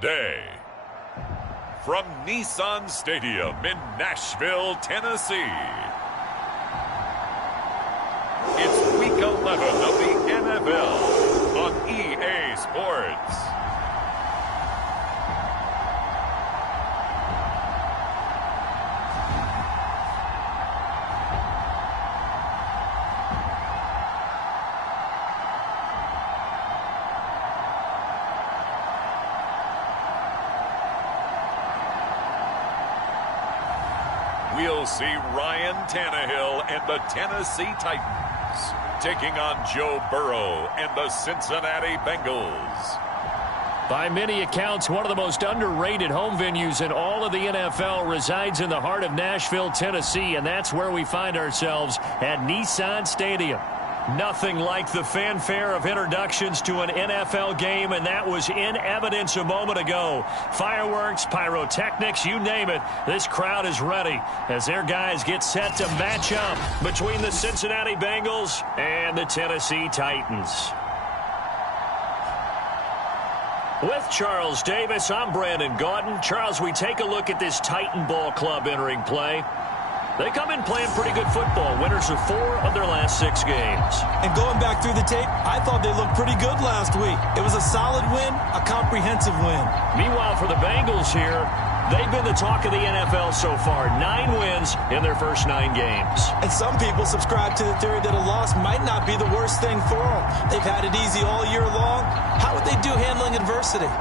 today. From Nissan Stadium in Nashville, Tennessee, it's Week 11 of the NFL on EA Sports. We'll see Ryan Tannehill and the Tennessee Titans taking on Joe Burrow and the Cincinnati Bengals. By many accounts, one of the most underrated home venues in all of the NFL resides in the heart of Nashville, Tennessee, and that's where we find ourselves at Nissan Stadium. Nothing like the fanfare of introductions to an NFL game, and that was in evidence a moment ago. Fireworks, pyrotechnics, you name it. This crowd is ready as their guys get set to match up between the Cincinnati Bengals and the Tennessee Titans. With Charles Davis, I'm Brandon Gaudin. Charles, we take a look at this Titan Ball Club entering play. They come in playing pretty good football, winners of 4 of their last 6 games. And going back through the tape, I thought they looked pretty good last week. It was a solid win, a comprehensive win. Meanwhile, for the Bengals here, they've been the talk of the NFL so far. 9 wins in their first 9 games. And some people subscribe to the theory that a loss might not be the worst thing for them. They've had it easy all year long. How would they do handling adversity?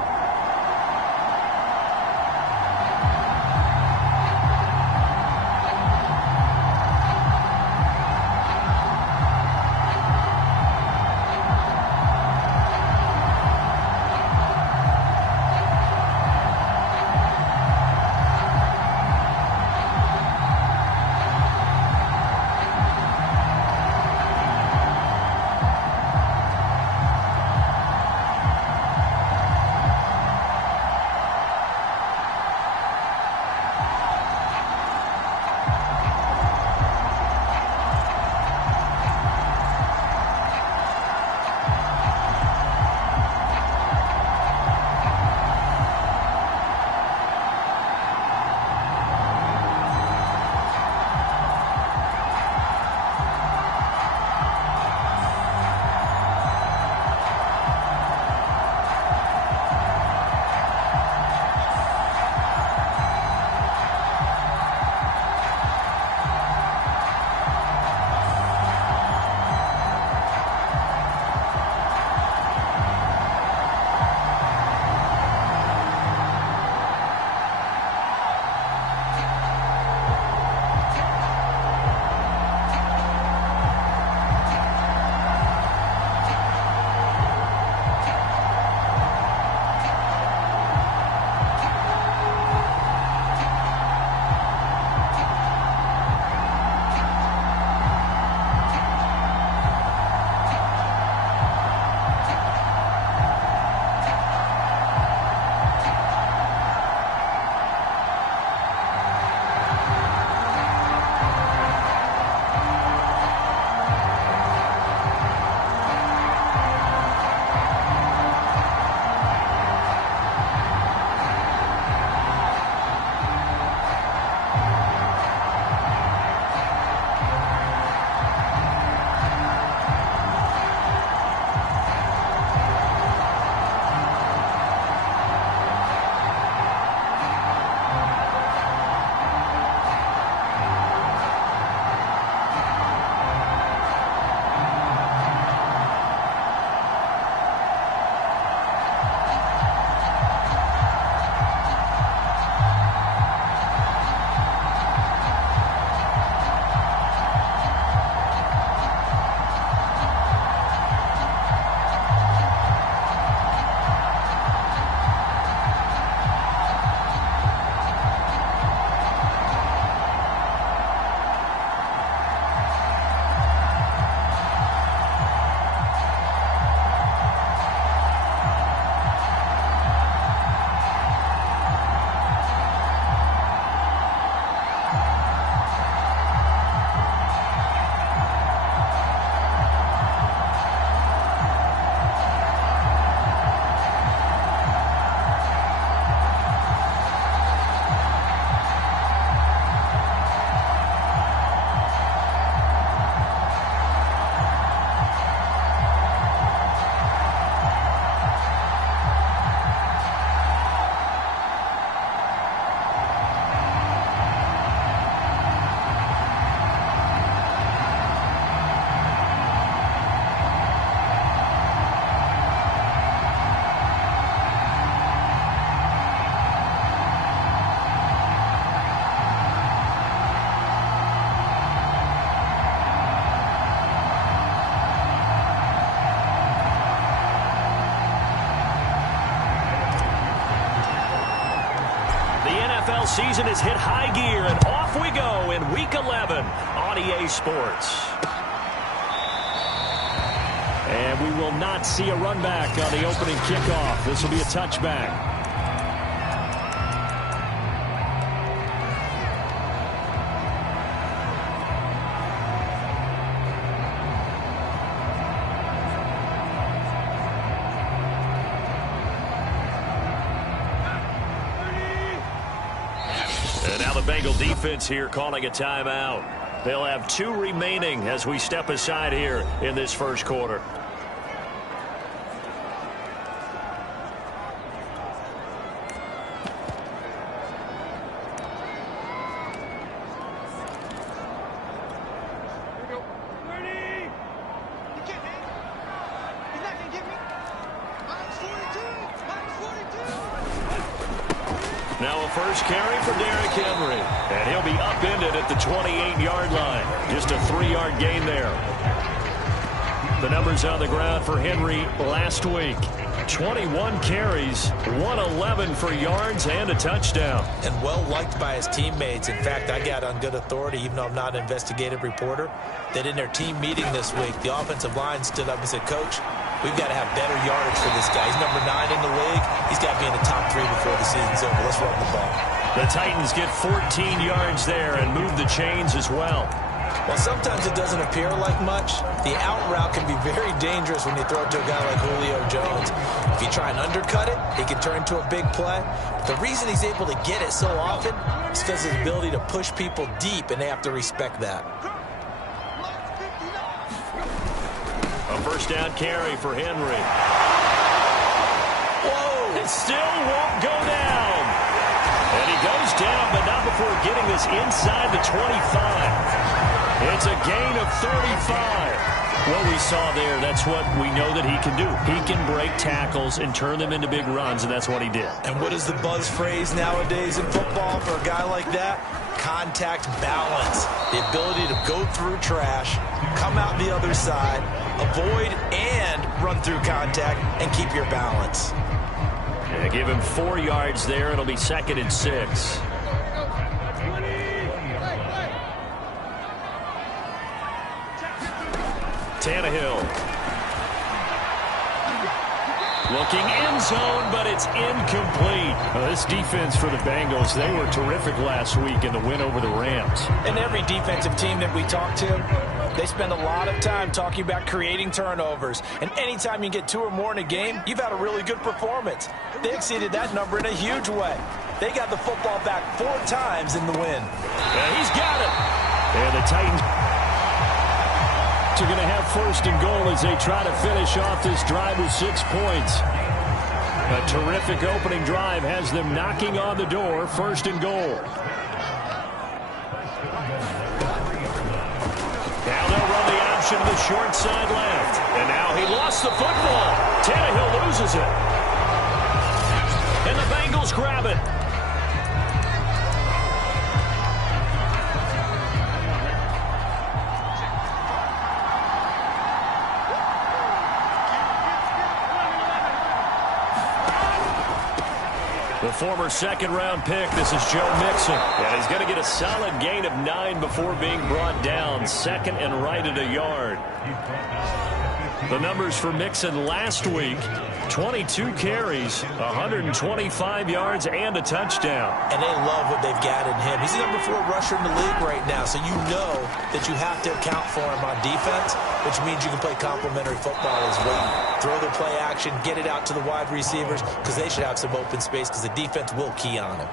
NFL season has hit high gear, and off we go in Week 11 on EA Sports. And we will not see a run back on the opening kickoff. This will be a touchback. And now the Bengal defense here calling a timeout. They'll have 2 remaining as we step aside here in this first quarter. Now a first carry for Derrick Henry. And he'll be upended at the 28-yard line. Just a 3-yard gain there. The numbers on the ground for Henry last week. 21 carries, 111 for yards, and a touchdown. And well-liked by his teammates. In fact, I got on good authority, even though I'm not an investigative reporter, that in their team meeting this week, the offensive line stood up and said, Coach, we've got to have better yardage for this guy. He's number 9 in the league. He's got to be in the top 3 before the season's over. Let's run the ball. The Titans get 14 yards there and move the chains as well. Well, sometimes it doesn't appear like much. The out route can be very dangerous when you throw it to a guy like Julio Jones. If you try and undercut it, it can turn into a big play. But the reason he's able to get it so often is because of his ability to push people deep, and they have to respect that. A first down carry for Henry. Whoa! It still won't go down. And he goes down, but not before getting this inside the 25. It's a gain of 35. What we saw there, that's what we know that he can do. He can break tackles and turn them into big runs, and that's what he did. And what is the buzz phrase nowadays in football for a guy like that? Contact balance. The ability to go through trash, come out the other side, avoid and run through contact, and keep your balance. Yeah, give him 4 yards there. It'll be 2nd and 6. Tannehill. Looking end zone, but it's incomplete. Well, this defense for the Bengals, they were terrific last week in the win over the Rams. And every defensive team that we talk to, they spend a lot of time talking about creating turnovers. And anytime you get 2 or more in a game, you've had a really good performance. They exceeded that number in a huge way. They got the football back 4 times in the win. Yeah, he's got it. And the Titans are going to have 1st and goal as they try to finish off this drive with 6 points. A terrific opening drive has them knocking on the door. 1st and goal. Now they'll run the option to the short side left. And now he lost the football. Tannehill loses it. And the Bengals grab it. The former 2nd-round pick, this is Joe Mixon. And he's going to get a solid gain of 9 before being brought down. 2nd and right at a yard. The numbers for Mixon last week, 22 carries, 125 yards, and a touchdown. And they love what they've got in him. He's the number 4 rusher in the league right now, so you know that you have to account for him on defense, which means you can play complementary football as well. Throw the play action, get it out to the wide receivers, because they should have some open space, because the defense will key on him.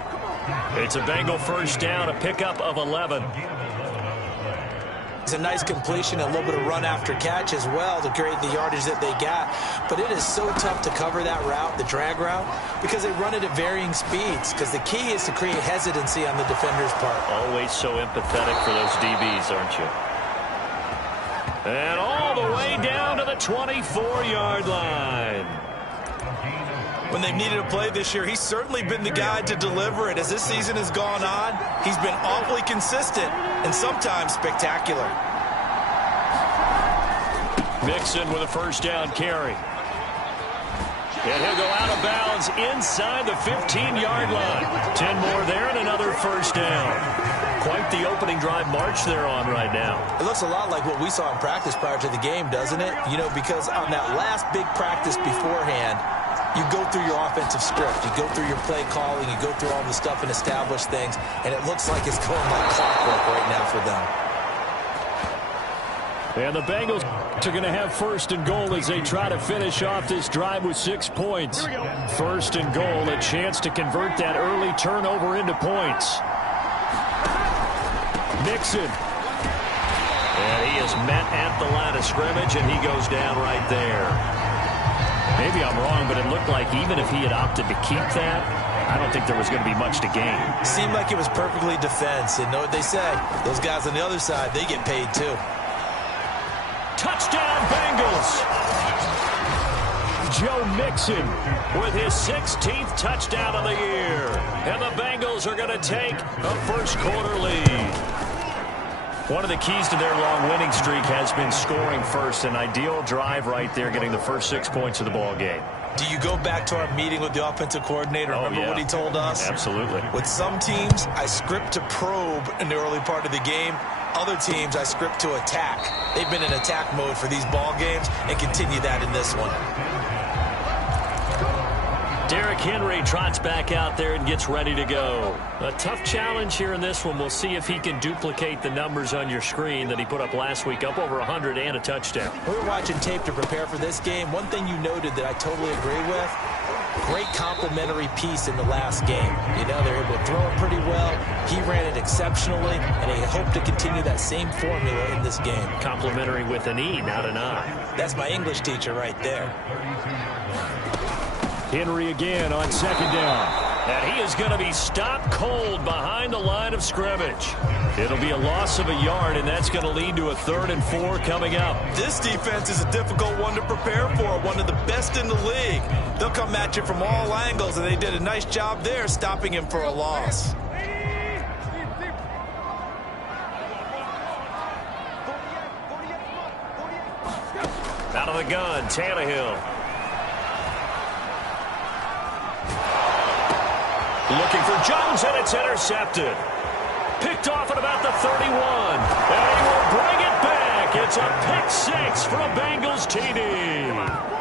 It's a Bengal first down, a pickup of 11. It's a nice completion, a little bit of run after catch as well to create the yardage that they got. But it is so tough to cover that route, the drag route, because they run it at varying speeds. Because the key is to create hesitancy on the defender's part. Always so empathetic for those DBs, aren't you? And all the way down to the 24-yard line. When they've needed a play this year, he's certainly been the guy to deliver it. As this season has gone on, he's been awfully consistent and sometimes spectacular. Mixon with a first down carry. And he'll go out of bounds inside the 15-yard line. 10 more there and another first down. Quite the opening drive march they're on right now. It looks a lot like what we saw in practice prior to the game, doesn't it? You know, because on that last big practice beforehand, you go through your offensive script. You go through your play calling. You go through all the stuff and establish things. And it looks like it's going like clockwork right now for them. And the Bengals are going to have first and goal as they try to finish off this drive with 6 points. First and goal, a chance to convert that early turnover into points. Mixon. And he is met at the line of scrimmage, and he goes down right there. Maybe I'm wrong, but it looked like even if he had opted to keep that, I don't think there was going to be much to gain. Seemed like it was perfectly defense. And know what they say? Those guys on the other side, they get paid too. Touchdown, Bengals! Joe Mixon with his 16th touchdown of the year. And the Bengals are going to take a first-quarter lead. One of the keys to their long winning streak has been scoring first. An ideal drive right there, getting the first 6 points of the ball game. Do you go back to our meeting with the offensive coordinator? Remember what he told us? Absolutely. With some teams, I script to probe in the early part of the game. Other teams, I script to attack. They've been in attack mode for these ball games and continue that in this one. Derrick Henry trots back out there and gets ready to go. A tough challenge here in this one. We'll see if he can duplicate the numbers on your screen that he put up last week, up over 100 and a touchdown. We were watching tape to prepare for this game. One thing you noted that I totally agree with, great complimentary piece in the last game. You know, they're able to throw it pretty well. He ran it exceptionally, and they hope to continue that same formula in this game. Complimentary with an E, not an I. That's my English teacher right there. Henry again on second down. And he is going to be stopped cold behind the line of scrimmage. It'll be a loss of a yard, and that's going to lead to a 3rd and 4 coming up. This defense is a difficult one to prepare for, one of the best in the league. They'll come at you from all angles, and they did a nice job there stopping him for a loss. Out of the gun, Tannehill. Looking for Jones, and it's intercepted. Picked off at about the 31. And he will bring it back. It's a pick 6 for a Bengals TD.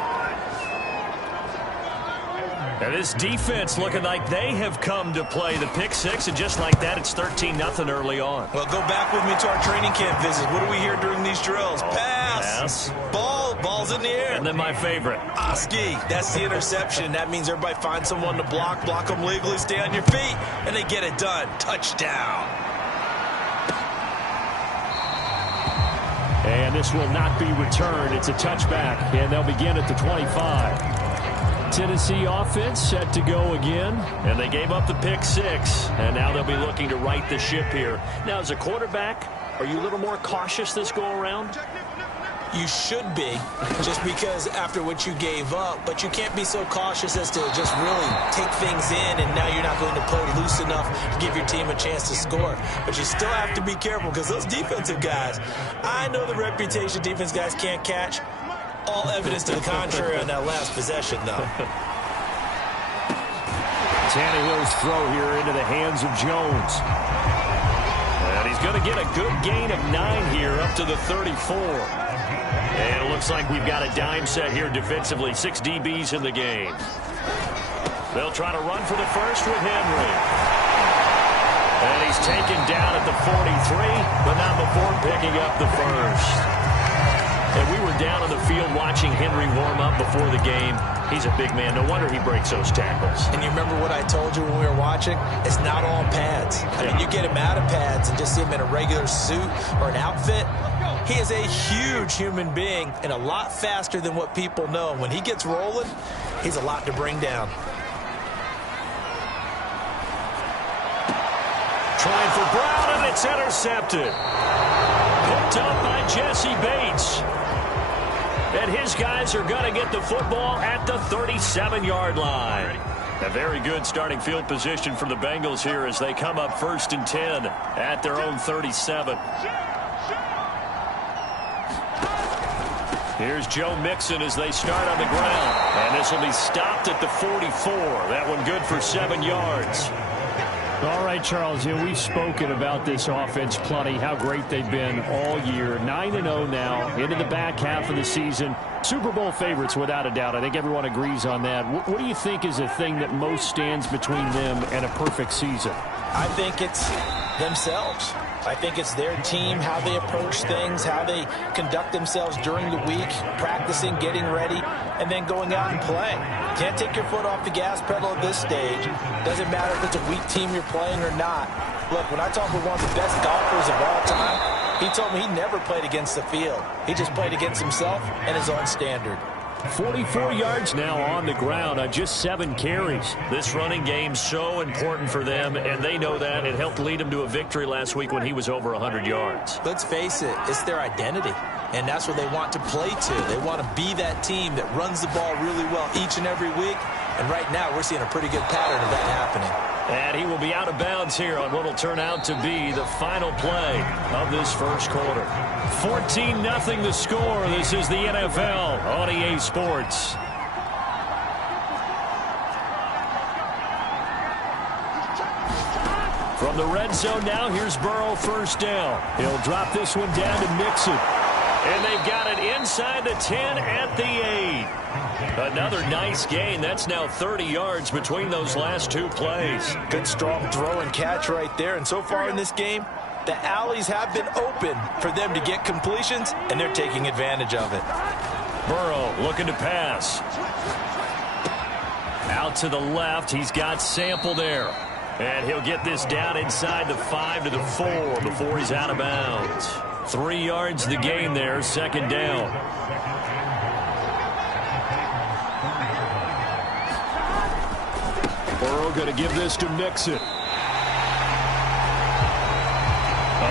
And this defense looking like they have come to play the pick 6, and just like that, it's 13-0 early on. Well, go back with me to our training camp visit. What do we hear during these drills? Pass. Ball's in the air. And then my favorite. Oski, that's the interception. That means everybody finds someone to block them legally, stay on your feet, and they get it done. Touchdown. And this will not be returned. It's a touchback, and they'll begin at the 25. Tennessee offense set to go again, and they gave up the pick 6, and now they'll be looking to right the ship here. Now, as a quarterback, are you a little more cautious this go around? You should be, just because after what you gave up, but you can't be so cautious as to just really take things in, and now you're not going to play loose enough to give your team a chance to score. But you still have to be careful, because those defensive guys, I know the reputation defense guys can't catch. All evidence to the contrary on that last possession, though. Tannehill's throw here into the hands of Jones. And he's going to get a good gain of 9 here up to the 34. And it looks like we've got a dime set here defensively. 6 DBs in the game. They'll try to run for the first with Henry. And he's taken down at the 43, but not before picking up the first. And we were down on the field watching Henry warm up before the game. He's a big man. No wonder he breaks those tackles. And you remember what I told you when we were watching? It's not all pads. I mean, you get him out of pads and just see him in a regular suit or an outfit. He is a huge human being and a lot faster than what people know. When he gets rolling, he's a lot to bring down. Trying for Brown, and it's intercepted. Picked up by Jesse Bates. And his guys are going to get the football at the 37-yard line. A very good starting field position for the Bengals here as they come up 1st and 10 at their own 37. Here's Joe Mixon as they start on the ground. And this will be stopped at the 44. That one good for 7 yards. All right, Charles, we've spoken about this offense plenty, how great they've been all year. 9-0 now, into the back half of the season. Super Bowl favorites, without a doubt. I think everyone agrees on that. What do you think is the thing that most stands between them and a perfect season? I think it's themselves. I think it's their team, how they approach things, how they conduct themselves during the week, practicing, getting ready, and then going out and playing. Can't take your foot off the gas pedal at this stage. Doesn't matter if it's a weak team you're playing or not. Look, when I talk with one of the best golfers of all time, he told me he never played against the field. He just played against himself and his own standard. 44 yards now on the ground on just 7 carries. This running game's so important for them, and they know that. It helped lead them to a victory last week when he was over 100 yards. Let's face it, it's their identity, and that's what they want to play to. They want to be that team that runs the ball really well each and every week, and right now we're seeing a pretty good pattern of that happening. And he will be out of bounds here on what will turn out to be the final play of this first quarter. 14-0 the score. This is the NFL on EA Sports. From the red zone now, here's Burrow, first down. He'll drop this one down to Mixon. And they've got it inside the 10 at the 8. Another nice gain. That's now 30 yards between those last 2 plays. Good strong throw and catch right there. And so far in this game, the alleys have been open for them to get completions, and they're taking advantage of it. Burrow looking to pass. Out to the left. He's got Sample there. And he'll get this down inside the 5 to the 4 before he's out of bounds. 3 yards the gain there, second down. Burrow going to give this to Mixon.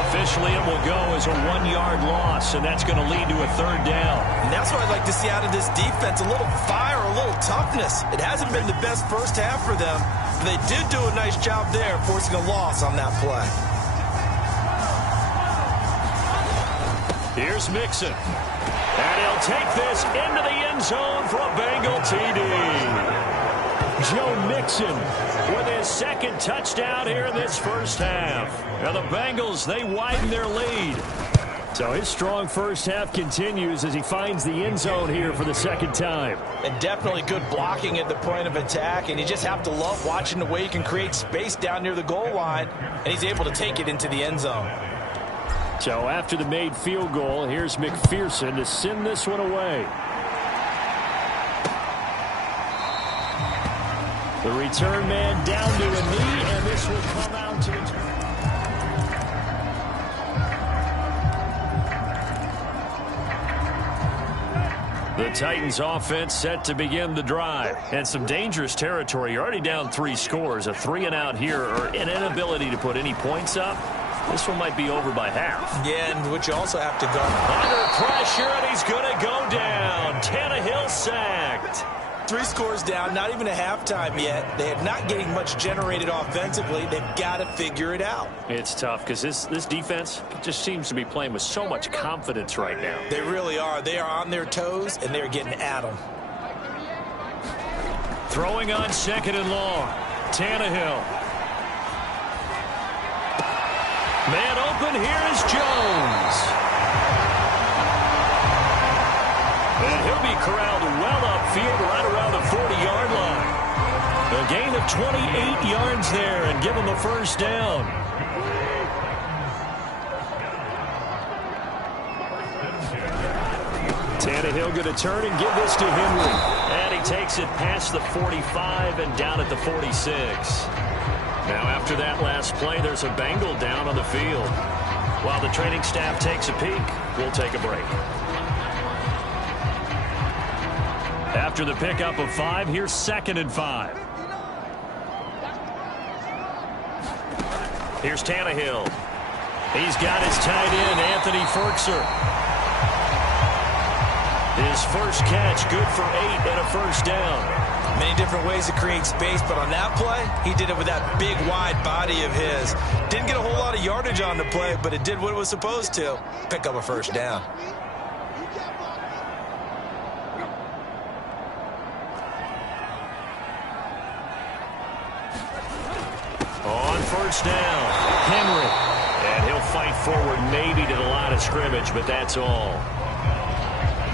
Officially, it will go as a 1-yard loss, and that's going to lead to a third down. And that's what I'd like to see out of this defense, a little fire, a little toughness. It hasn't been the best first half for them. They did do a nice job there, forcing a loss on that play. Here's Mixon. And he'll take this into the end zone for a Bengal TD. Joe Mixon with his second touchdown here in this first half. Now the Bengals, they widen their lead. So his strong first half continues as he finds the end zone here for the second time. And definitely good blocking at the point of attack, and you just have to love watching the way he can create space down near the goal line, and he's able to take it into the end zone. So after the made field goal, here's McPherson to send this one away. The return man down to a knee, and this will come out to the Titans offense set to begin the drive. And some dangerous territory. You're already down 3 scores. A 3-and-out here, or an inability to put any points up. This one might be over by half. Yeah, and what you also have to go under pressure, and he's going to go down. Tannehill sacked. 3 scores down, not even a halftime yet. They are not getting much generated offensively. They've got to figure it out. It's tough because this defense just seems to be playing with so much confidence right now. They really are. They are on their toes, and they're getting at them. Throwing on second and long. Tannehill. Man open, here is Jones. And he'll be corralled well upfield right around the 40-yard line. A gain of 28 yards there and give him a first down. Tannehill going to turn and give this to Henry. And he takes it past the 45 and down at the 46. Now after that last play, there's a Bengal down on the field. While the training staff takes a peek, we'll take a break. After the pickup of 5, here's 2nd and 5. Here's Tannehill. He's got his tight end, Anthony Ferkser. His first catch, good for 8 and a first down. Many different ways to create space, but on that play, he did it with that big, wide body of his. Didn't get a whole lot of yardage on the play, but it did what it was supposed to. Pick up a first down. first down. Henry. And he'll fight forward maybe to the line of scrimmage, but that's all.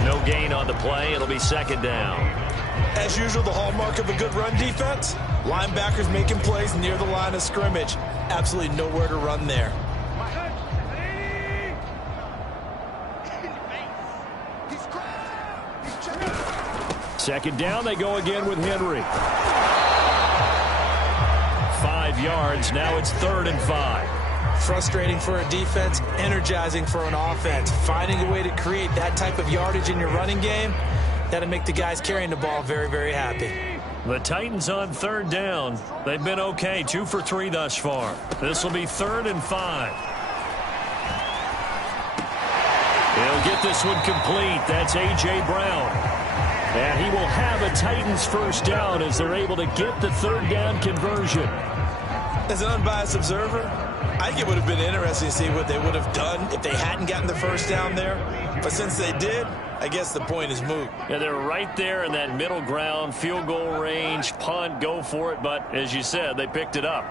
No gain on the play. It'll be second down. As usual, the hallmark of a good run defense, linebackers making plays near the line of scrimmage. Absolutely nowhere to run there. Second down, they go again with Henry. 5 yards, now it's 3rd and 5. Frustrating for a defense, energizing for an offense. Finding a way to create that type of yardage in your running game, that'll make the guys carrying the ball very, very happy. The Titans on 3rd down. They've been okay, 2 for 3 thus far. This will be 3rd and 5. He'll get this one complete. That's A.J. Brown. And he will have a Titans first down as they're able to get the 3rd down conversion. As an unbiased observer, I think it would have been interesting to see what they would have done if they hadn't gotten the first down there. But since they did, I guess the point is moot. Yeah, they're right there in that middle ground, field goal range, punt, go for it. But as you said, they picked it up.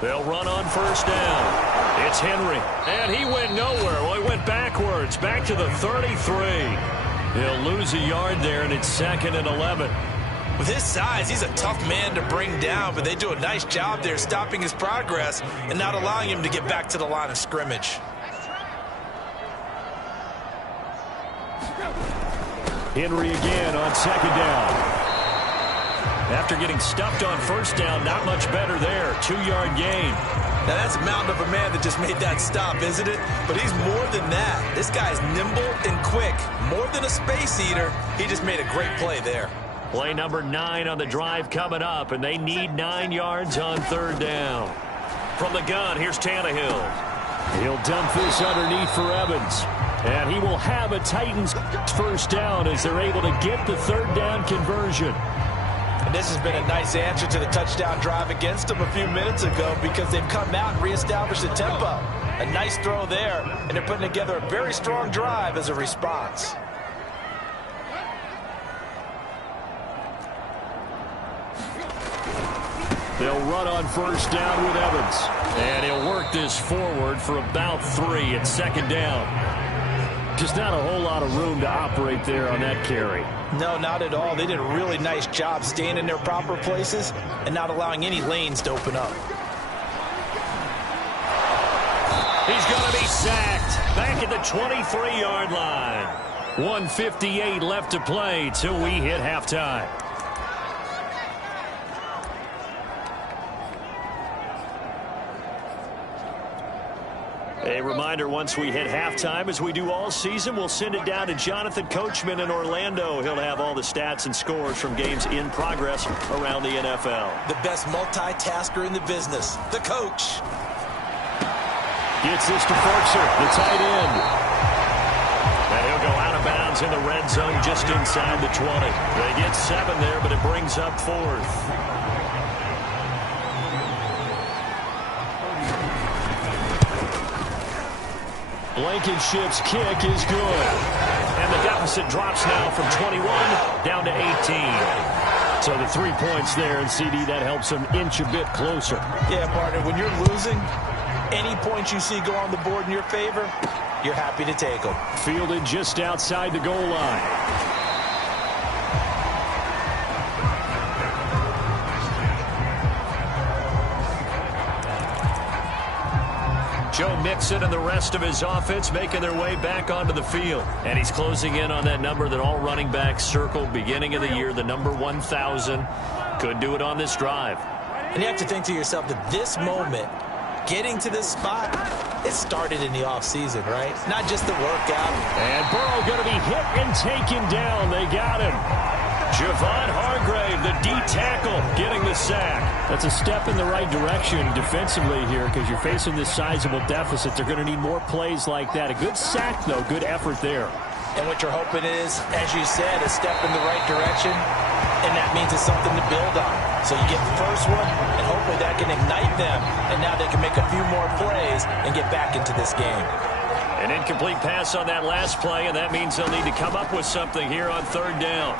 They'll run on first down. It's Henry. And he went nowhere. Well, he went backwards, back to the 33. He'll lose a yard there, and it's 2nd and 11. With his size, he's a tough man to bring down, but they do a nice job there stopping his progress and not allowing him to get back to the line of scrimmage. Henry again on 2nd down. After getting stuffed on first down, not much better there. 2-yard gain. Now that's a mountain of a man that just made that stop, isn't it? But he's more than that. This guy's nimble and quick. More than a space eater, he just made a great play there. Play number 9 on the drive coming up, and they need 9 yards on 3rd down. From the gun, here's Tannehill. He'll dump this underneath for Evans. And he will have a Titans first down as they're able to get the 3rd down conversion. And this has been a nice answer to the touchdown drive against them a few minutes ago because they've come out and reestablished the tempo. A nice throw there, and they're putting together a very strong drive as a response. They'll run on first down with Evans. And he'll work this forward for about 3 at 2nd down. Just not a whole lot of room to operate there on that carry. No, not at all. They did a really nice job staying in their proper places and not allowing any lanes to open up. He's going to be sacked back at the 23-yard line. 1:58 left to play till we hit halftime. A reminder, once we hit halftime, as we do all season, we'll send it down to Jonathan Coachman in Orlando. He'll have all the stats and scores from games in progress around the NFL. The best multitasker in the business, the coach. Gets this to Forkser, the tight end. And he'll go out of bounds in the red zone just inside the 20. They get 7 there, but it brings up 4th. Blankenship's kick is good. And the deficit drops now from 21 down to 18. So the 3 points there, and CD, that helps them inch a bit closer. Yeah, partner, when you're losing, any points you see go on the board in your favor, you're happy to take them. Fielded just outside the goal line. Joe Mixon and the rest of his offense making their way back onto the field. And he's closing in on that number that all running backs circled beginning of the year, the number 1,000. Could do it on this drive. And you have to think to yourself that this moment, getting to this spot, it started in the offseason, right? Not just the workout. And Burrow going to be hit and taken down. They got him. Javon Hargrave, the D tackle, getting the sack. That's a step in the right direction defensively here because you're facing this sizable deficit. They're going to need more plays like that. A good sack, though. Good effort there. And what you're hoping is, as you said, a step in the right direction, and that means it's something to build on. So you get the first one, and hopefully that can ignite them, and now they can make a few more plays and get back into this game. An incomplete pass on that last play, and that means they'll need to come up with something here on 3rd down.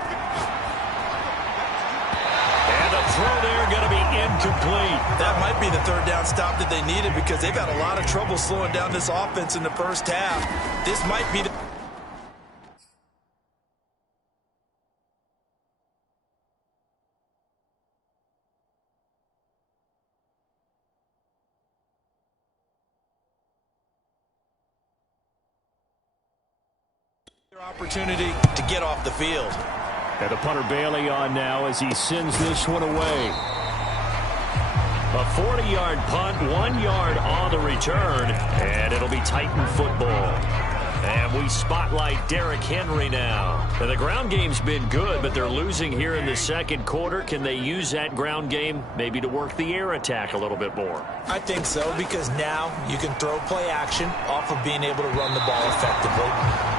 And a throw there going to be incomplete. That might be the third down stop that they needed because they've had a lot of trouble slowing down this offense in the first half. This might be the opportunity to get off the field. And the punter Bailey on now as he sends this one away. A 40-yard punt, 1 yard on the return, and it'll be Titan football. And we spotlight Derrick Henry now. And the ground game's been good, but they're losing here in the second quarter. Can they use that ground game maybe to work the air attack a little bit more? I think so, because now you can throw play action off of being able to run the ball effectively.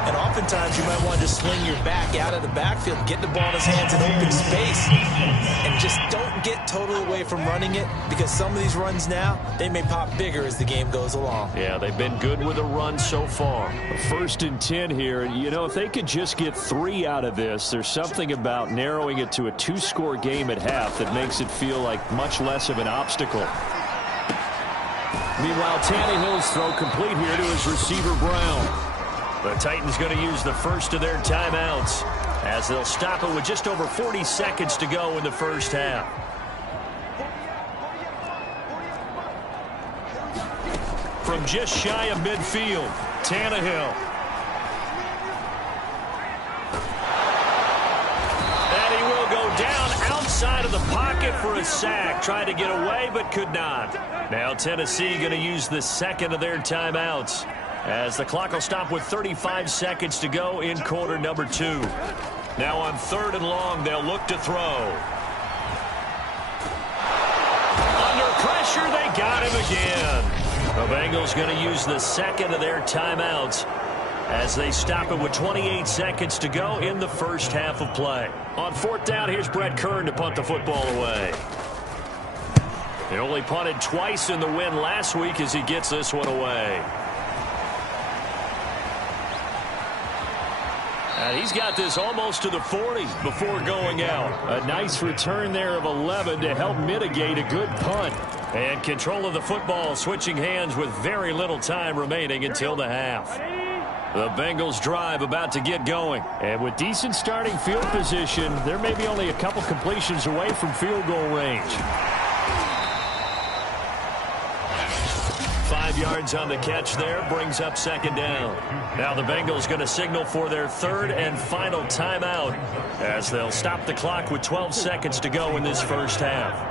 And oftentimes you might want to just swing your back out of the backfield, get the ball in his hands in open space, and just don't get totally away from running it, because some of these runs now, they may pop bigger as the game goes along. Yeah, they've been good with a run so far. 1st and 10 here. You know, if they could just get 3 out of this, there's something about narrowing it to a 2-score game at half that makes it feel like much less of an obstacle. Meanwhile, Tannehill's throw complete here to his receiver, Brown. The Titans going to use the first of their timeouts as they'll stop it with just over 40 seconds to go in the first half. From just shy of midfield, Tannehill. And he will go down outside of the pocket for a sack. Tried to get away, but could not. Now Tennessee going to use the second of their timeouts as the clock will stop with 35 seconds to go in quarter number 2. Now on 3rd and long, they'll look to throw. Under pressure, they got him again. The Bengals going to use the second of their timeouts as they stop it with 28 seconds to go in the first half of play. On 4th down, here's Brett Kern to punt the football away. He only punted twice in the win last week as he gets this one away. And he's got this almost to the 40 before going out. A nice return there of 11 to help mitigate a good punt. And control of the football switching hands with very little time remaining until the half. The Bengals drive about to get going. And with decent starting field position, there may be only a couple completions away from field goal range. 5 yards on the catch there, brings up 2nd down. Now the Bengals going to signal for their 3rd and final timeout as they'll stop the clock with 12 seconds to go in this first half.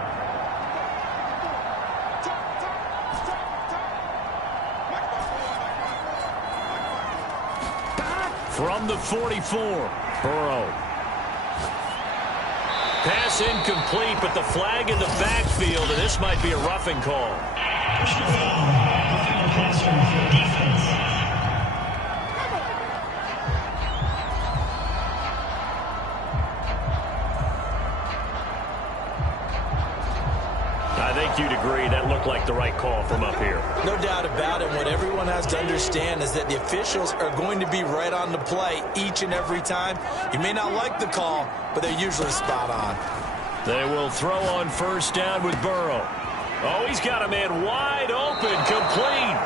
From the 44, Burrow. Pass incomplete, but the flag in the backfield, and this might be a roughing call. I think you'd agree that looked like the right call from up here. No doubt about it. What everyone has to understand is that the officials are going to be right on the play each and every time. You may not like the call, but they're usually spot on. They will throw on 1st down with Burrow. Oh, he's got a man wide open, complete.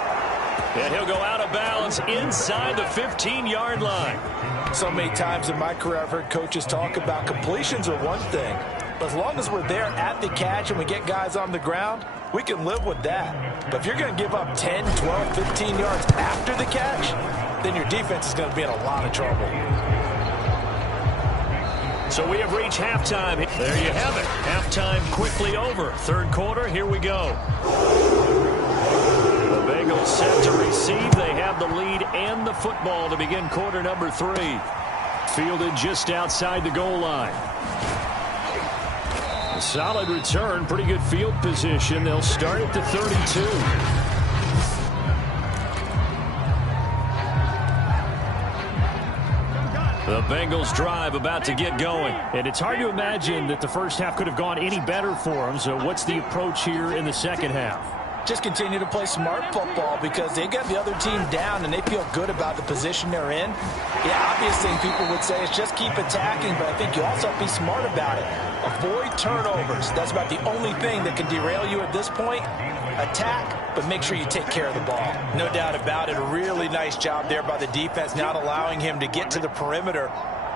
And he'll go out of bounds inside the 15-yard line. So many times in my career, I've heard coaches talk about completions are one thing. But as long as we're there at the catch and we get guys on the ground, we can live with that. But if you're going to give up 10, 12, 15 yards after the catch, then your defense is going to be in a lot of trouble. So we have reached halftime. There you have it. Halftime quickly over. 3rd quarter, here we go. The Bengals set to receive. They have the lead and the football to begin quarter number 3. Fielded just outside the goal line. A solid return, pretty good field position. They'll start at the 32. The Bengals drive about to get going. And it's hard to imagine that the first half could have gone any better for them. So what's the approach here in the second half? just continue to play smart football because they got the other team down and they feel good about the position they're in. Yeah, obvious thing people would say is just keep attacking, but I think you also have to be smart about it. Avoid turnovers. That's about the only thing that can derail you at this point. Attack, but make sure you take care of the ball. No doubt about it. A really nice job there by the defense, not allowing him to get to the perimeter.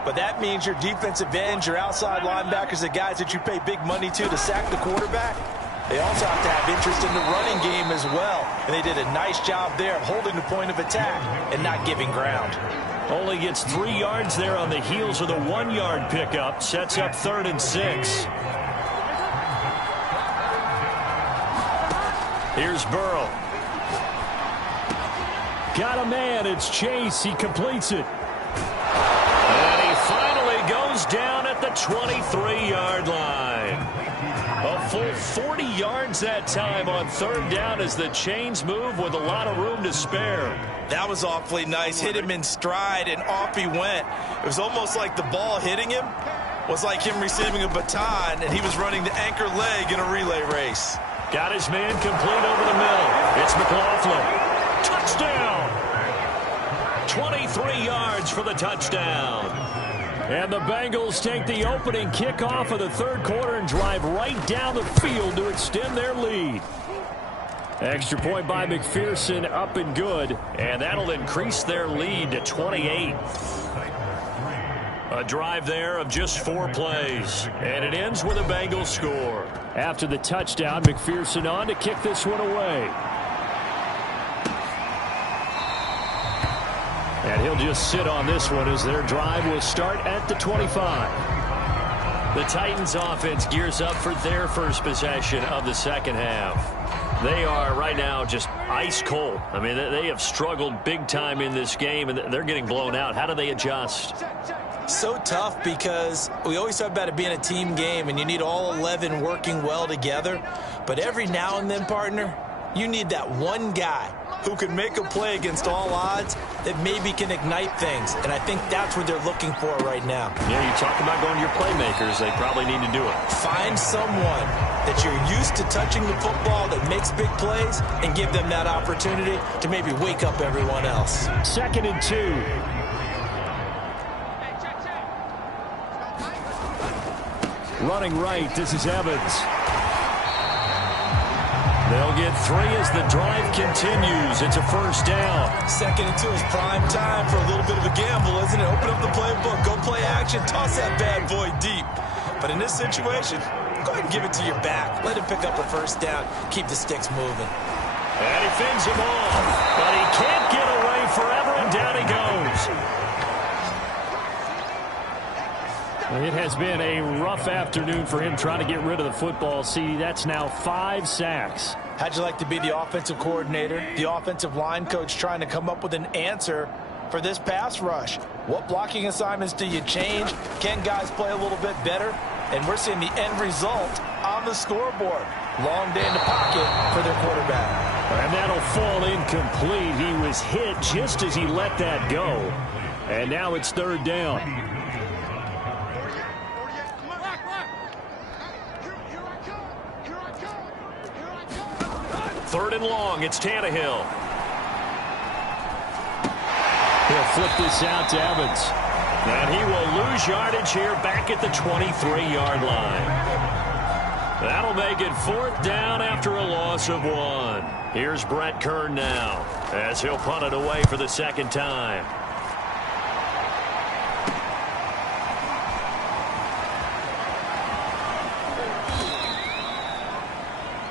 But that means your defensive ends, your outside linebackers, the guys that you pay big money to sack the quarterback, they also have to have interest in the running game as well. And they did a nice job there of holding the point of attack and not giving ground. Only gets 3 yards there on the heels of the 1-yard pickup. Sets up 3rd and 6. Here's Burrow. Got a man. It's Chase. He completes it. And he finally goes down at the 23-yard line. A full 40 yards that time on 3rd down as the chains move with a lot of room to spare. That was awfully nice. Hit him in stride, and off he went. It was almost like the ball hitting him was like him receiving a baton, and he was running the anchor leg in a relay race. Got his man complete over the middle. It's McLaughlin. Touchdown! 23 yards for the touchdown. And the Bengals take the opening kickoff of the 3rd quarter and drive right down the field to extend their lead. Extra point by McPherson, up and good. And that'll increase their lead to 28. A drive there of just 4 plays. And it ends with a Bengals score. After the touchdown, McPherson on to kick this one away. And he'll just sit on this one as their drive will start at the 25. The Titans offense gears up for their first possession of the 2nd half. They are right now just ice cold. I mean, they have struggled big time in this game, and they're getting blown out. How do they adjust? So tough because we always talk about it being a team game, and you need all 11 working well together. But every now and then, partner, you need that one guy who can make a play against all odds that maybe can ignite things. And I think that's what they're looking for right now. Yeah, you talk about going to your playmakers. They probably need to do it. Find someone that you're used to touching the football that makes big plays and give them that opportunity to maybe wake up everyone else. 2nd and 2. Running right, this is Evans. They'll get 3 as the drive continues. It's a 1st down. 2nd and 2 is prime time for a little bit of a gamble, isn't it? Open up the playbook, go play action, toss that bad boy deep. But in this situation, go ahead and give it to your back. Let him pick up a 1st down. Keep the sticks moving. And he fends him off, but he can't get away forever, and down he goes. It has been a rough afternoon for him trying to get rid of the football. See, that's now 5 sacks. How'd you like to be the offensive coordinator, the offensive line coach trying to come up with an answer for this pass rush? What blocking assignments do you change? Can guys play a little bit better? And we're seeing the end result on the scoreboard. Long day in the pocket for their quarterback. And that'll fall incomplete. He was hit just as he let that go. And now it's 3rd down. 3rd and long. It's Tannehill. He'll flip this out to Evans. And he will lose yardage here back at the 23-yard line. That'll make it 4th down after a loss of 1. Here's Brett Kern now as he'll punt it away for the 2nd time.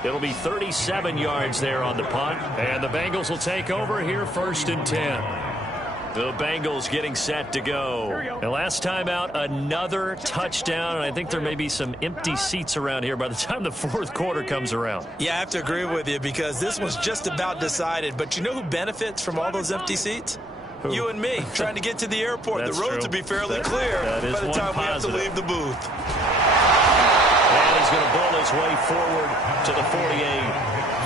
It'll be 37 yards there on the punt. And the Bengals will take over here 1st and 10. The Bengals getting set to go. And last time out, another touchdown. And I think there may be some empty seats around here by the time the 4th quarter comes around. Yeah, I have to agree with you because this one's just about decided. But you know who benefits from all those empty seats? Who? You and me, trying to get to the airport. The roads will be fairly clear by the time we have to leave the booth. And he's going to bull his way forward to the 48.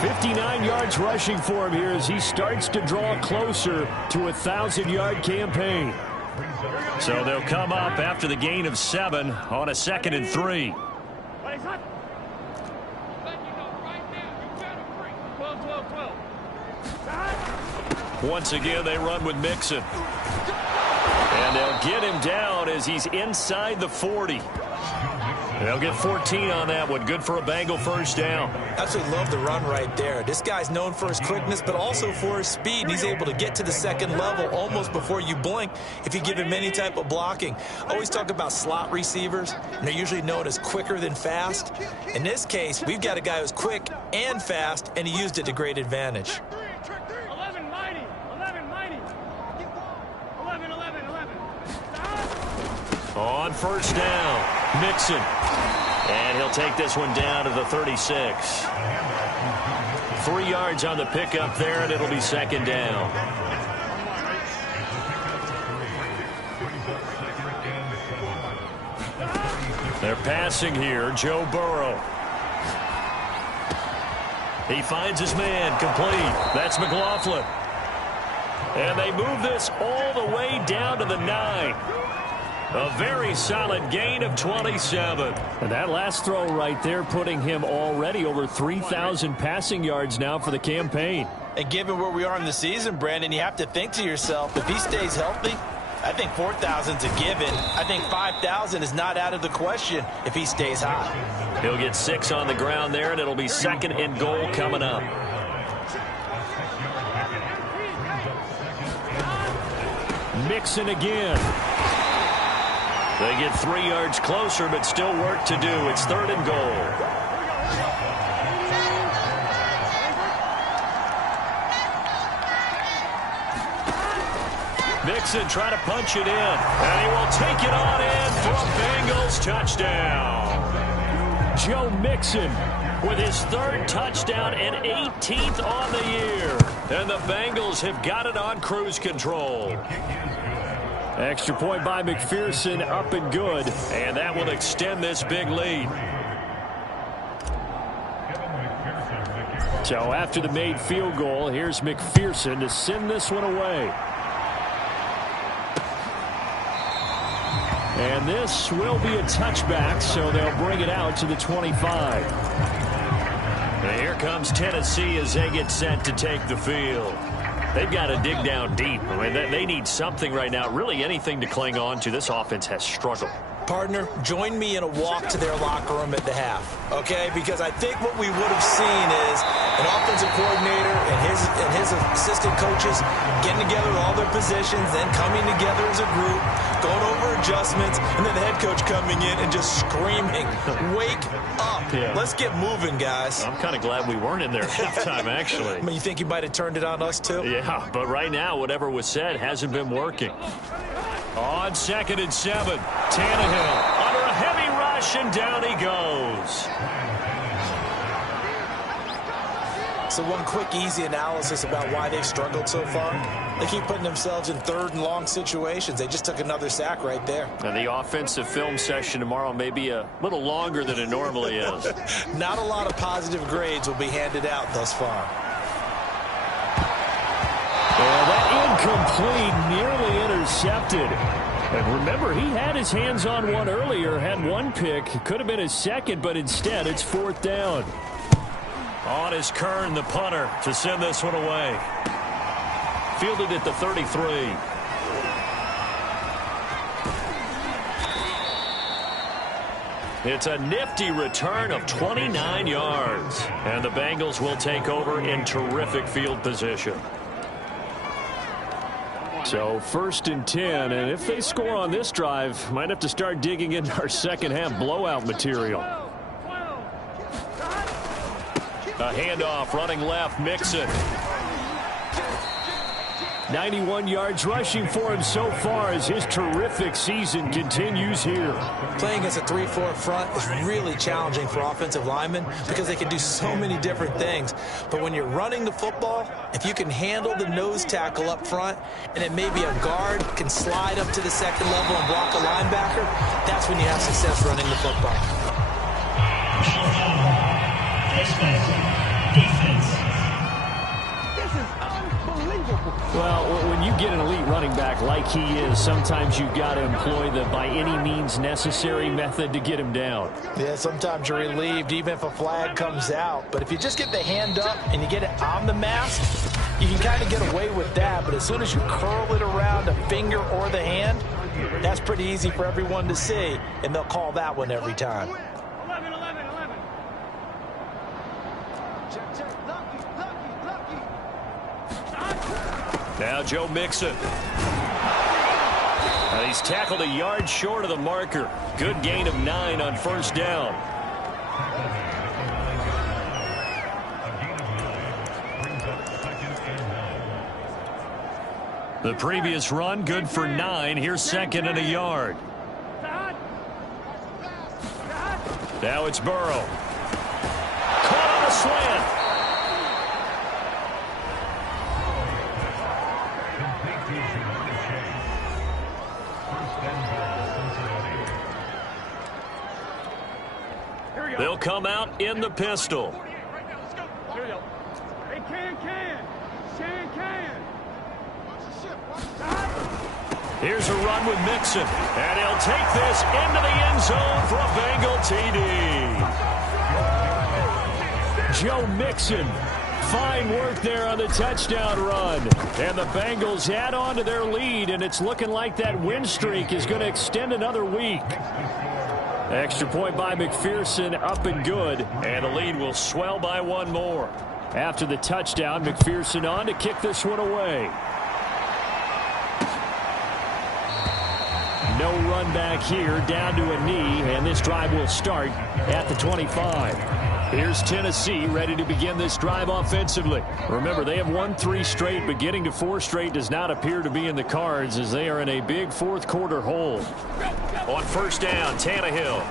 59 yards rushing for him here as he starts to draw closer to a 1,000-yard campaign. So they'll come up after the gain of 7 on a 2nd and 3. Once again, they run with Mixon. And they'll get him down as he's inside the 40. They'll get 14 on that one. Good for a Bengal first down. Absolutely love the run right there. This guy's known for his quickness, but also for his speed. And he's able to get to the second level almost before you blink if you give him any type of blocking. Always talk about slot receivers, and they're usually known as quicker than fast. In this case, we've got a guy who's quick and fast, and he used it to great advantage. On first down, Mixon. And he'll take this one down to the 36. 3 yards on the pickup there, and it'll be second down. They're passing here, Joe Burrow. He finds his man, complete. That's McLaughlin. And they move this all the way down to the 9. A very solid gain of 27. And that last throw right there putting him already over 3,000 passing yards now for the campaign. And given where we are in the season, Brandon, you have to think to yourself, if he stays healthy, I think 4,000's a given. I think 5,000 is not out of the question if he stays hot. He'll get 6 on the ground there, and it'll be second and goal coming up. Mixon again. They get 3 yards closer, but still work to do. It's third and goal. Mixon trying to punch it in, and he will take it on in for a Bengals touchdown. Joe Mixon with his 3rd touchdown and 18th on the year. And the Bengals have got it on cruise control. Extra point by McPherson, up and good. And that will extend this big lead. So after the made field goal, here's McPherson to send this one away. And this will be a touchback, so they'll bring it out to the 25. And here comes Tennessee as they get set to take the field. They've got to dig down deep. I mean, they need something right now, really anything to cling on to. This offense has struggled. Partner, join me in a walk to their locker room at the half, okay? Because I think what we would have seen is an offensive coordinator and his assistant coaches getting together with all their positions, then coming together as a group, going over adjustments, and then the head coach coming in and just screaming, wake up. Yeah. Let's get moving, guys. I'm kind of glad we weren't in there at halftime, actually. I mean, you think he might have turned it on us, too? Yeah, but right now, whatever was said hasn't been working. On 2nd and 7, Tannehill under a heavy rush, and down he goes. So one quick, easy analysis about why they've struggled so far. They keep putting themselves in 3rd and long situations. They just took another sack right there. And the offensive film session tomorrow may be a little longer than it normally is. Not a lot of positive grades will be handed out thus far. And that incomplete, nearly intercepted. And remember, he had his hands on one earlier, had one pick. Could have been his second, but instead it's 4th down. On is Kern, the punter, to send this one away. Fielded at the 33. It's a nifty return of 29 yards. And the Bengals will take over in terrific field position. So 1st and 10, and if they score on this drive, might have to start digging into our second half blowout material. A handoff, running left, Mixon. 91 yards rushing for him so far as his terrific season continues here. Playing against a 3-4 front is really challenging for offensive linemen because they can do so many different things. But when you're running the football, if you can handle the nose tackle up front, and then maybe a guard can slide up to the second level and block a linebacker, that's when you have success running the football. Defense. This is unbelievable. Well, when you get an elite running back like he is, sometimes you've got to employ the by any means necessary method to get him down. Yeah, sometimes you're relieved even if a flag comes out. But if you just get the hand up and you get it on the mask, you can kind of get away with that. But as soon as you curl it around a finger or the hand, that's pretty easy for everyone to see, and they'll call that one every time. 11. Now Joe Mixon. He's tackled a yard short of the marker. Good gain of 9 on first down. The previous run, good for 9. Here's 2nd and a yard. Now it's Burrow. Caught on a slant. They'll come out in the pistol. Here we go. Hey, can. Here's a run with Mixon. And he'll take this into the end zone for a Bengal TD. Joe Mixon. Fine work there on the touchdown run. And the Bengals add on to their lead, and it's looking like that win streak is going to extend another week. Extra point by McPherson, up and good. And the lead will swell by 1 more. After the touchdown, McPherson on to kick this one away. No run back here, down to a knee, and this drive will start at the 25. Here's Tennessee ready to begin this drive offensively. Remember, they have won 3 straight, but getting to 4 straight does not appear to be in the cards as they are in a big fourth quarter hole. On first down, Tannehill.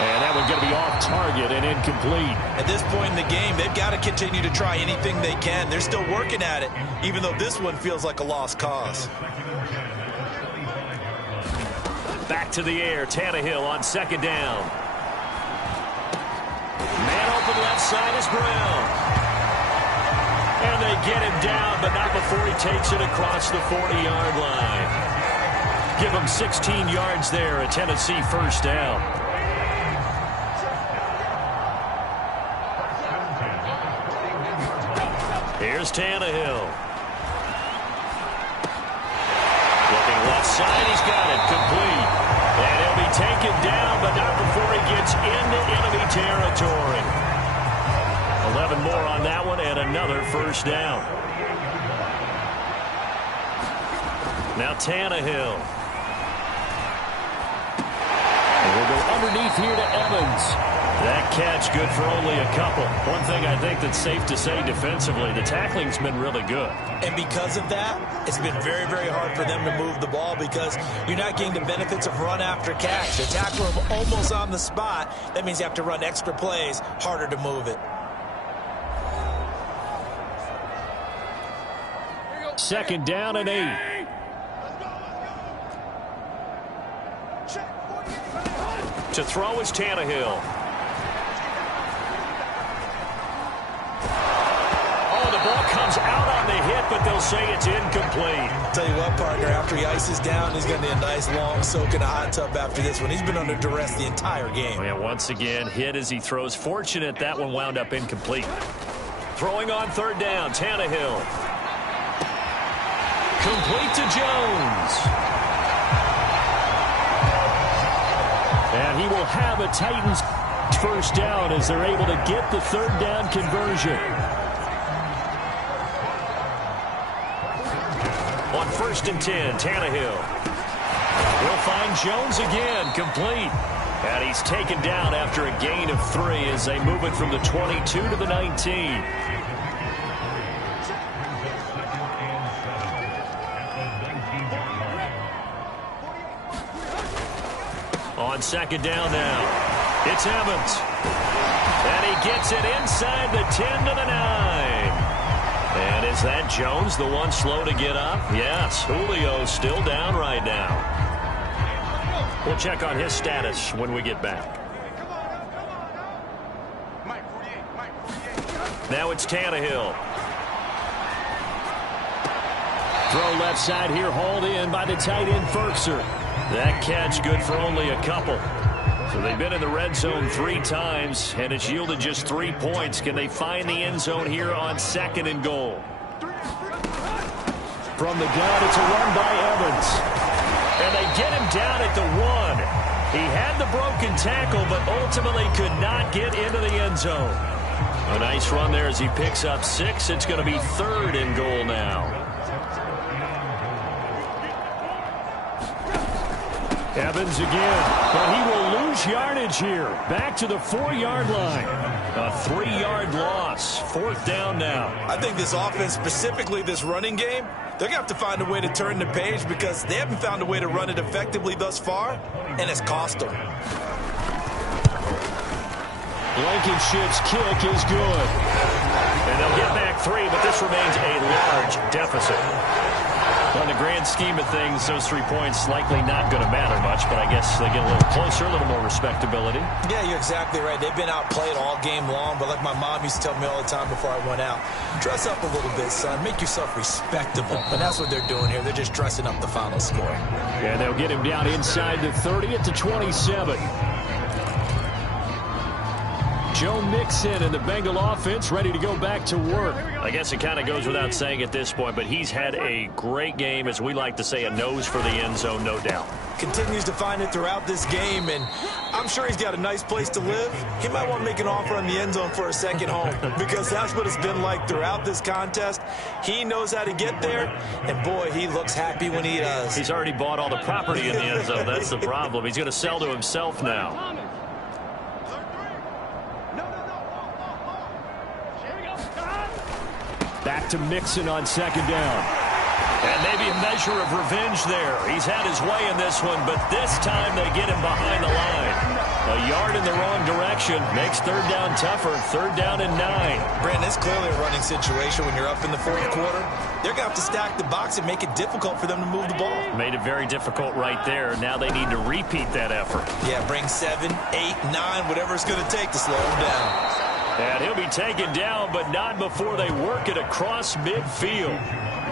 And that one's going to be off target and incomplete. At this point in the game, they've got to continue to try anything they can. They're still working at it, even though this one feels like a lost cause. Back to the air, Tannehill on 2nd down. Man open left side is Brown. And they get him down, but not before he takes it across the 40-yard line. Give him 16 yards there, a Tennessee first down. Here's Tannehill. Looking left side, he's got it, complete. And he'll be taken down, but not before he gets into enemy territory. 11 more on that one, and another first down. Now Tannehill. And we'll go underneath here to Evans. That catch good for only a couple. One thing I think that's safe to say defensively, the tackling's been really good. And because of that, it's been very, very hard for them to move the ball because you're not getting the benefits of run after catch. The tackle almost on the spot. That means you have to run extra plays, harder to move it. 2nd down and 8. To throw is Tannehill. Oh, the ball comes out on the hit, but they'll say it's incomplete. Tell you what, partner, after he ices down, he's going to need a nice long soak in a hot tub after this one. He's been under duress the entire game. And once again, hit as he throws. Fortunate that one wound up incomplete. Throwing on 3rd down, Tannehill. Complete to Jones. And he will have a Titans first down as they're able to get the 3rd down conversion. On 1st and 10, Tannehill. He'll find Jones again, complete. And he's taken down after a gain of 3 as they move it from the 22 to the 19. On 2nd down now, it's Evans. And he gets it inside the 10 to the 9. And is that Jones, the one slow to get up? Yes, Julio's still down right now. We'll check on his status when we get back. Now it's Tannehill. Throw left side here, hauled in by the tight end, Ferkser. That catch good for only a couple. So they've been in the red zone 3 times, and it's yielded just 3 points. Can they find the end zone here on 2nd and goal? From the gun, it's a run by Evans. And they get him down at the 1. He had the broken tackle, but ultimately could not get into the end zone. A nice run there as he picks up 6. It's going to be 3rd and goal now. Evans again, but he will lose yardage here. Back to the 4-yard line. A 3-yard loss. 4th down now. I think this offense, specifically this running game, they're going to have to find a way to turn the page because they haven't found a way to run it effectively thus far, and it's cost them. Blankenship's kick is good. And they'll get back 3, but this remains a large deficit. On the grand scheme of things, those 3 points likely not going to matter much, but I guess they get a little closer, a little more respectability. Yeah, you're exactly right. They've been outplayed all game long, but like my mom used to tell me all the time before I went out, dress up a little bit, son. Make yourself respectable. And that's what they're doing here. They're just dressing up the final score. And they'll get him down inside the 30 at the 27. Joe Mixon and the Bengal offense ready to go back to work. I guess it kind of goes without saying at this point, but he's had a great game, as we like to say, a nose for the end zone, no doubt. Continues to find it throughout this game, and I'm sure he's got a nice place to live. He might want to make an offer on the end zone for a second home because that's what it's been like throughout this contest. He knows how to get there, and boy, he looks happy when he does. He's already bought all the property in the end zone. That's the problem. He's going to sell to himself now. Back to Mixon on 2nd down. And maybe a measure of revenge there. He's had his way in this one, but this time they get him behind the line. A yard in the wrong direction makes 3rd down tougher. 3rd down and 9. Brandon, it's clearly a running situation when you're up in the 4th quarter. They're going to have to stack the box and make it difficult for them to move the ball. Made it very difficult right there. Now they need to repeat that effort. Yeah, bring 7, 8, 9, whatever it's going to take to slow him down. And he'll be taken down, but not before they work it across midfield.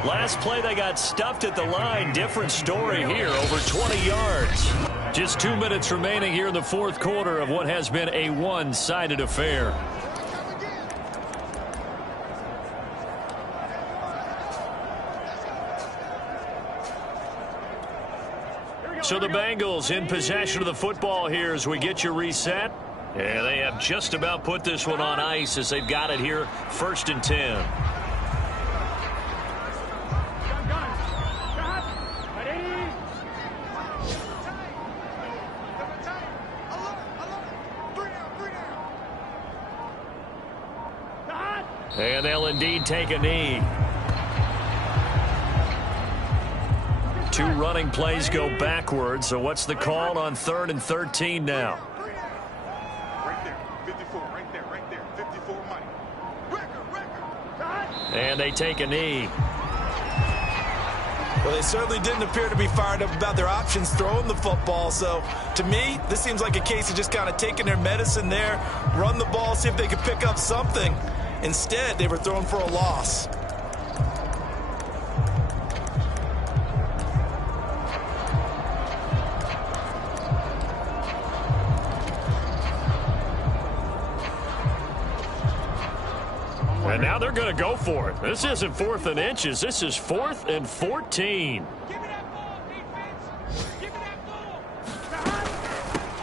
Last play, they got stuffed at the line. Different story here, over 20 yards. Just 2 minutes remaining here in the 4th quarter of what has been a one-sided affair. So the Bengals in possession of the football here as we get you reset. Yeah, they have just about put this one on ice as they've got it here, 1st and 10. And they'll indeed take a knee. 2 running plays go backwards, so what's the call on 3rd and 13 now? And they take a knee. Well, they certainly didn't appear to be fired up about their options throwing the football. So, to me, this seems like a case of just kind of taking their medicine there, run the ball, see if they could pick up something. Instead, they were throwing for a loss. And now they're going to go for it. This isn't 4th and inches. This is 4th and 14.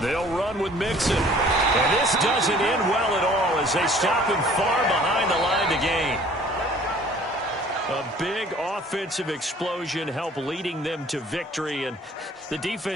They'll run with Mixon. And this doesn't end well at all as they stop him far behind the line to gain. A big offensive explosion helped leading them to victory, and the defense